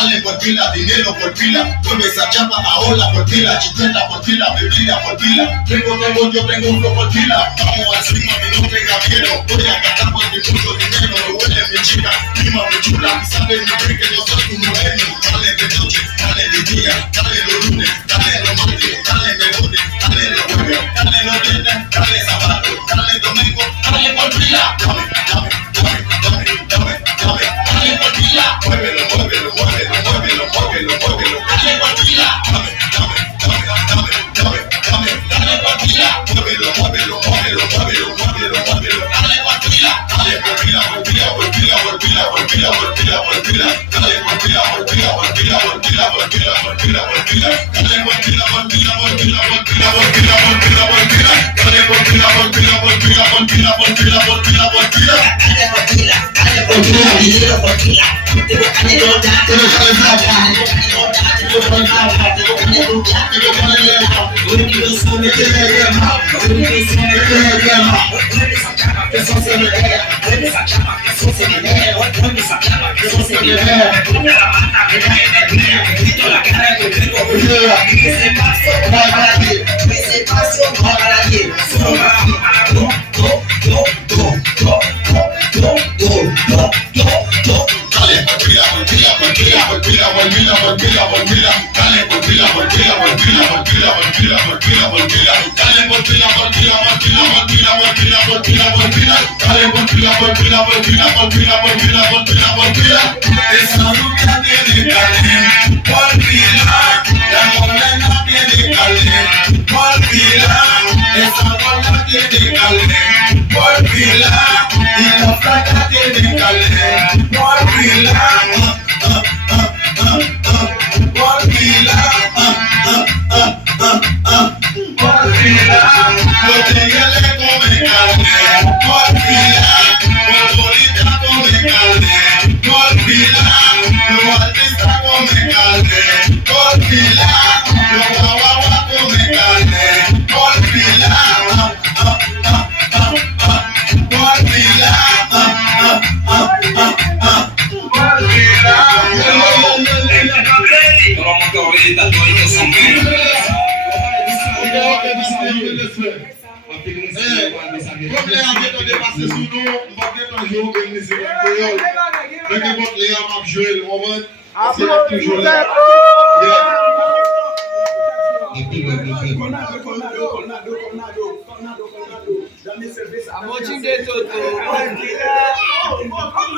Dale por pila, dinero por pila, vuelve esa chapa, ahora por pila, chiqueta por pila, bebida por pila, yo tengo un flow por pila, vamos encima, mi nombre es Gabrielo, voy a gastar por mi mucho dinero, me huele mi chica, prima mi chula, sabe mi que yo soy tu moreno, dale de noche, dale de día, dale los lunes, dale los martes, dale de lunes, dale los jueves, dale los viernes, dale sábado, dale domingo, dale por pila, dame por pila, muévelo, muévelo, muévelo, muévelo, muévelo, muévelo, dale por pila, dame por pila, muévelo, muévelo, muévelo, muévelo, muévelo, muévelo, dale por pila, dale por pila, por pila, por pila, por pila, por pila, por pila, por pila, dale por pila, por pila, por pila, por pila, por pila, por pila, por pila, dale por pila, por pila, por pila, por pila, por pila, por pila, por pila, dale por pila, por pila, por pila, por pila, por pila, por pila, por pila, dale por pila, dinero por pila, tengo canelo, tengo esa rubia tiene calor, por pila, la morena tiene calor, por pila, esa gorda tiene calor, por pila, y la flaca tiene calor, por pila, por pila, por pila, los tigres comen carne, por pila, por bonita come carne, por pila, los artistas comen carne, por pila, los guaguaguas comen carne, por pila, por pila, por pila. Comme les avions dépassé sous nous, on va toujours gagner ces créoles. Mais que votre les amants jouer le moment, c'est toujours là. I'm watching this.